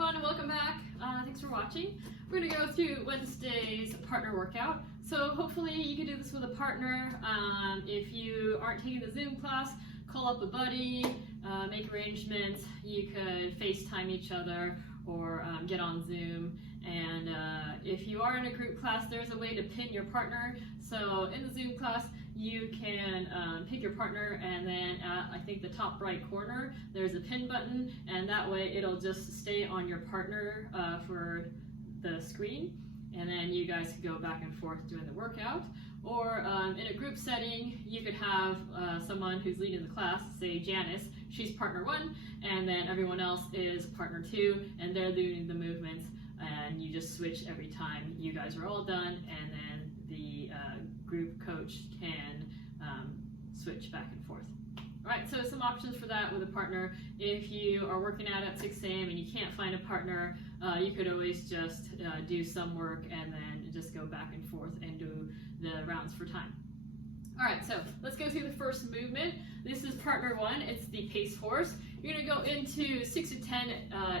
everyone, and welcome back. Thanks for watching. We're going to go through Wednesday's partner workout. So hopefully you can do this with a partner. If you aren't taking the Zoom class, call up a buddy, make arrangements. You could FaceTime each other or get on Zoom. And if you are in a group class, there's a way to pin your partner. So in the Zoom class, you can pick your partner, and then at, I think, the top right corner, there's a pin button, and that way it'll just stay on your partner for the screen, and then you guys can go back and forth doing the workout. Or in a group setting, you could have someone who's leading the class, say Janice, she's partner 1, and then everyone else is partner 2, and they're doing the movements, and you just switch every time you guys are all done, and then the group coach can switch back and forth. All right, so some options for that with a partner. If you are working out at 6 a.m. and you can't find a partner, you could always just do some work and then just go back and forth and do the rounds for time. All right, so let's go through the first movement. This is partner 1, it's the pace horse. You're gonna go into 6 to 10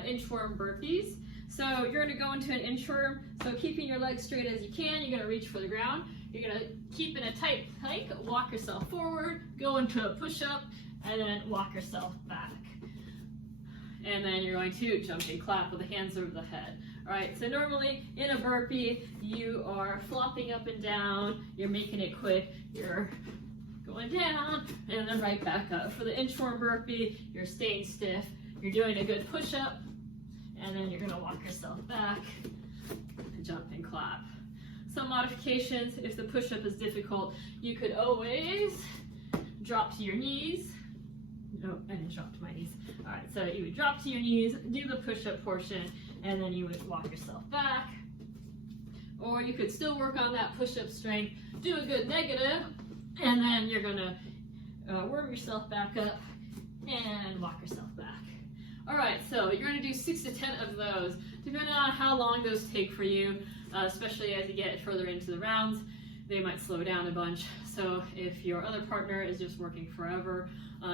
inchworm burpees. So you're gonna go into an inchworm, so keeping your legs straight as you can, you're gonna reach for the ground. You're gonna keep in a tight plank, walk yourself forward, go into a push-up, and then walk yourself back. And then you're going to jump and clap with the hands over the head. All right, so normally in a burpee, you are flopping up and down, you're making it quick, you're going down, and then right back up. For the inchworm burpee, you're staying stiff, you're doing a good push-up, and then you're gonna walk yourself back, jump and clap. Some modifications, if the push-up is difficult, you could always drop to your knees. No, I didn't drop to my knees. All right, so you would drop to your knees, do the push-up portion, and then you would walk yourself back. Or you could still work on that push-up strength, do a good negative, and then you're gonna worm yourself back up and walk yourself back. All right, so you're gonna do 6 to 10 of those, depending on how long those take for you, especially as you get further into the rounds, they might slow down a bunch. So if your other partner is just working forever,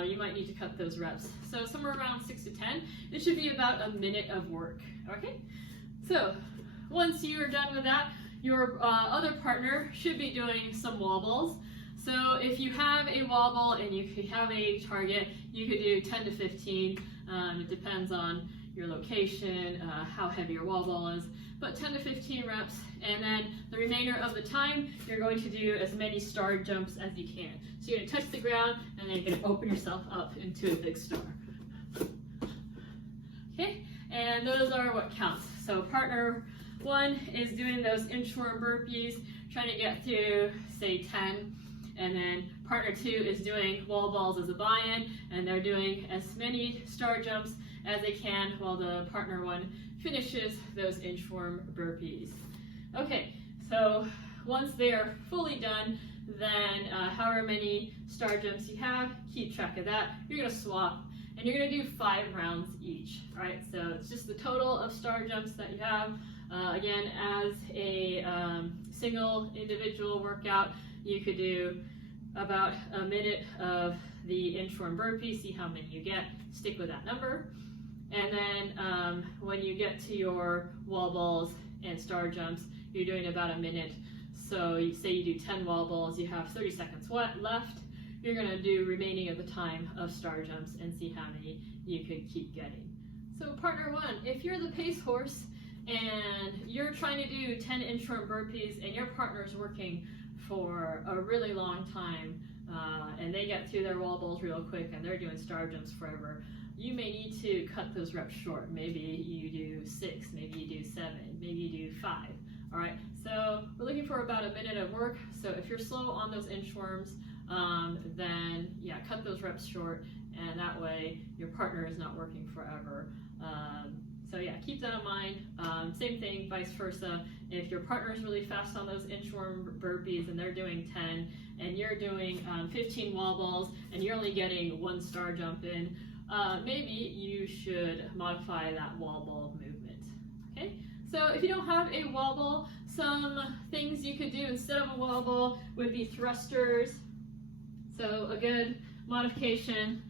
you might need to cut those reps. So somewhere around 6 to 10, it should be about a minute of work, okay? So once you're done with that, your other partner should be doing some wobbles. So if you have a wobble and you have a target, you could do 10 to 15. It depends on your location, how heavy your wobble is, but 10 to 15 reps, and then the remainder of the time, you're going to do as many star jumps as you can. So you're gonna touch the ground, and then you're gonna open yourself up into a big star. Okay, and those are what counts. So partner 1 is doing those inchworm burpees, trying to get through, say, 10, and then partner 2 is doing wall balls as a buy-in, and they're doing as many star jumps as they can while the partner 1 finishes those inchworm burpees. Okay, so once they're fully done, then however many star jumps you have, keep track of that. You're gonna swap, and you're gonna do 5 rounds each, right? So it's just the total of star jumps that you have. Again, as a single individual workout, you could do about a minute of the inchworm burpee, see how many you get, stick with that number. And then when you get to your wall balls and star jumps, you're doing about a minute. So you say you do 10 wall balls, you have 30 seconds left. You're gonna do remaining of the time of star jumps and see how many you could keep getting. So partner 1, if you're the pace horse and you're trying to do 10 inchworm burpees and your partner's working for a really long time and they get through their wall balls real quick and they're doing star jumps forever, you may need to cut those reps short. Maybe you do 6, maybe you do 7, maybe you do 5. All right, so we're looking for about a minute of work. So if you're slow on those inchworms, then yeah, cut those reps short, and that way your partner is not working forever. So yeah, keep that in mind. Same thing, vice versa. If your partner is really fast on those inchworm burpees and they're doing 10, and you're doing 15 wall balls, and you're only getting 1 star jump in, maybe you should modify that wall ball movement, okay? So if you don't have a wall ball, some things you could do instead of a wall ball would be thrusters. So a good modification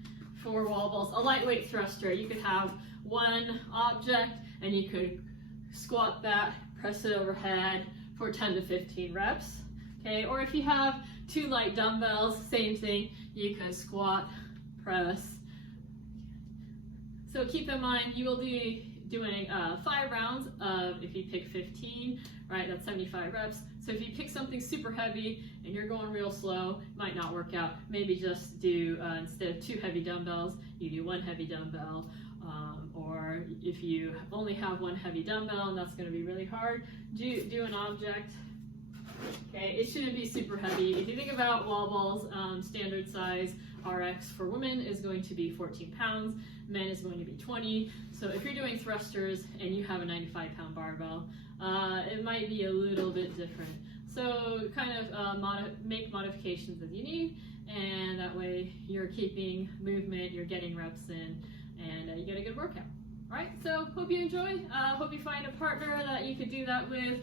for wall balls, a lightweight thruster. You could have one object, and you could squat that, press it overhead for 10 to 15 reps. Okay, or if you have 2 light dumbbells, same thing, you could squat, press. So keep in mind, you will be doing 5 rounds of, if you pick 15, right, that's 75 reps. So if you pick something super heavy and you're going real slow, it might not work out. Maybe just do, instead of 2 heavy dumbbells, you do 1 heavy dumbbell. Or if you only have 1 heavy dumbbell and that's going to be really hard, do an object. Okay, it shouldn't be super heavy. If you think about wall balls, standard size RX for women is going to be 14 pounds, men is going to be 20. So if you're doing thrusters and you have a 95-pound barbell, it might be a little bit different. So kind of make modifications as you need, and that way you're keeping movement, you're getting reps in, and you get a good workout. All right, so hope you enjoy. Hope you find a partner that you could do that with.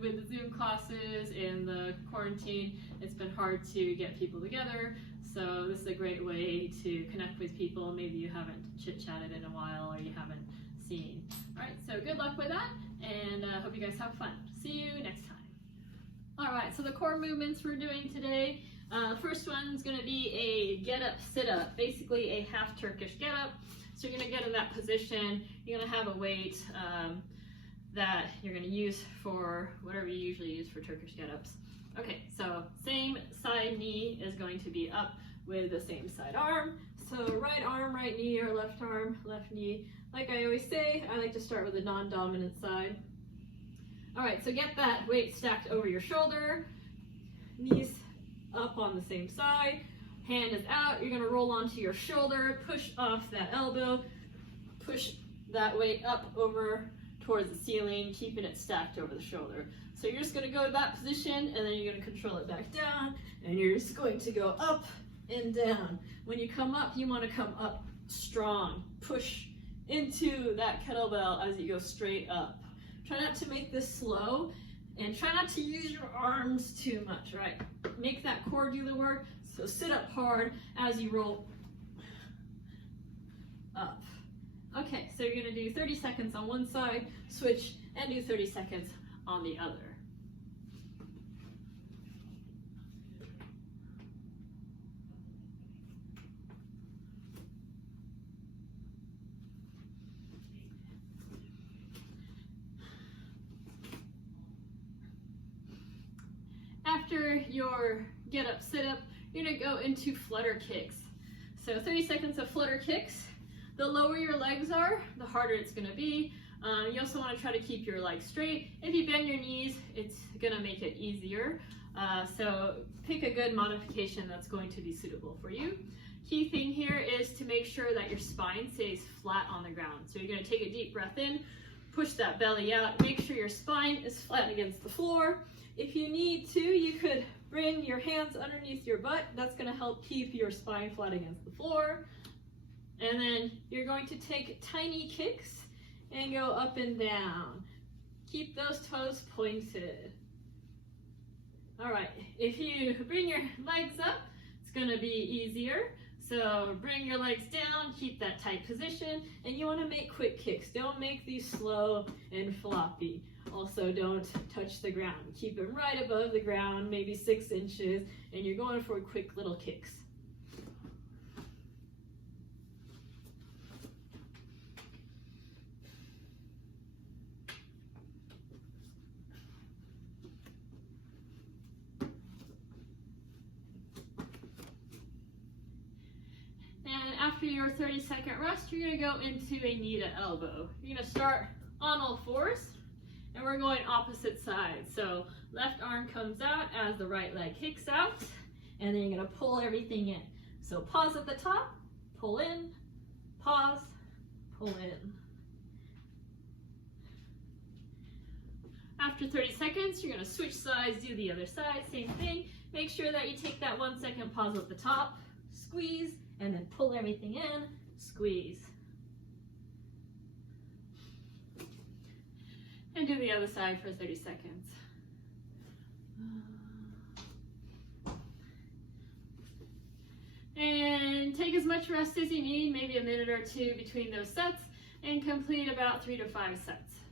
With the Zoom classes and the quarantine, it's been hard to get people together. So this is a great way to connect with people maybe you haven't chit-chatted in a while or you haven't seen. All right, so good luck with that, and hope you guys have fun. See you next time. All right, so the core movements we're doing today, first one is going to be a get-up, sit-up, basically a half Turkish get-up. So you're going to get in that position. You're going to have a weight that you're going to use for whatever you usually use for Turkish get-ups. Okay, so same side knee is going to be up with the same side arm. So right arm, right knee, or left arm, left knee. Like I always say, I like to start with the non-dominant side. All right, so get that weight stacked over your shoulder, knees up on the same side, hand is out. You're gonna roll onto your shoulder, push off that elbow, push that weight up over towards the ceiling, keeping it stacked over the shoulder. So you're just gonna go to that position, and then you're gonna control it back down, and you're just going to go up and down. When you come up, you wanna come up strong. Push into that kettlebell as you go straight up. Try not to make this slow, and try not to use your arms too much, right? Make that core do the work. So sit up hard as you roll up. Okay, so you're gonna do 30 seconds on one side, switch, and do 30 seconds on the other. After your get up, sit up, you're gonna go into flutter kicks. So 30 seconds of flutter kicks. The lower your legs are, the harder it's gonna be. You also wanna try to keep your legs straight. If you bend your knees, it's gonna make it easier. So pick a good modification that's going to be suitable for you. Key thing here is to make sure that your spine stays flat on the ground. So you're gonna take a deep breath in, push that belly out, make sure your spine is flat against the floor. If you need to, you could bring your hands underneath your butt. That's going to help keep your spine flat against the floor. And then you're going to take tiny kicks and go up and down. Keep those toes pointed. All right, if you bring your legs up, it's going to be easier. So bring your legs down, keep that tight position, and you want to make quick kicks. Don't make these slow and floppy. Also, don't touch the ground. Keep them right above the ground, maybe 6 inches, and you're going for quick little kicks. And after your 30-second rest, you're going to go into a knee to elbow. You're going to start on all fours. And we're going opposite sides. So left arm comes out as the right leg kicks out, and then you're gonna pull everything in. So pause at the top, pull in, pause, pull in. After 30 seconds, you're gonna switch sides, do the other side, same thing. Make sure that you take that 1 second pause at the top, squeeze, and then pull everything in, squeeze. And do the other side for 30 seconds. And take as much rest as you need, maybe a minute or two between those sets. and complete about 3 to 5 sets.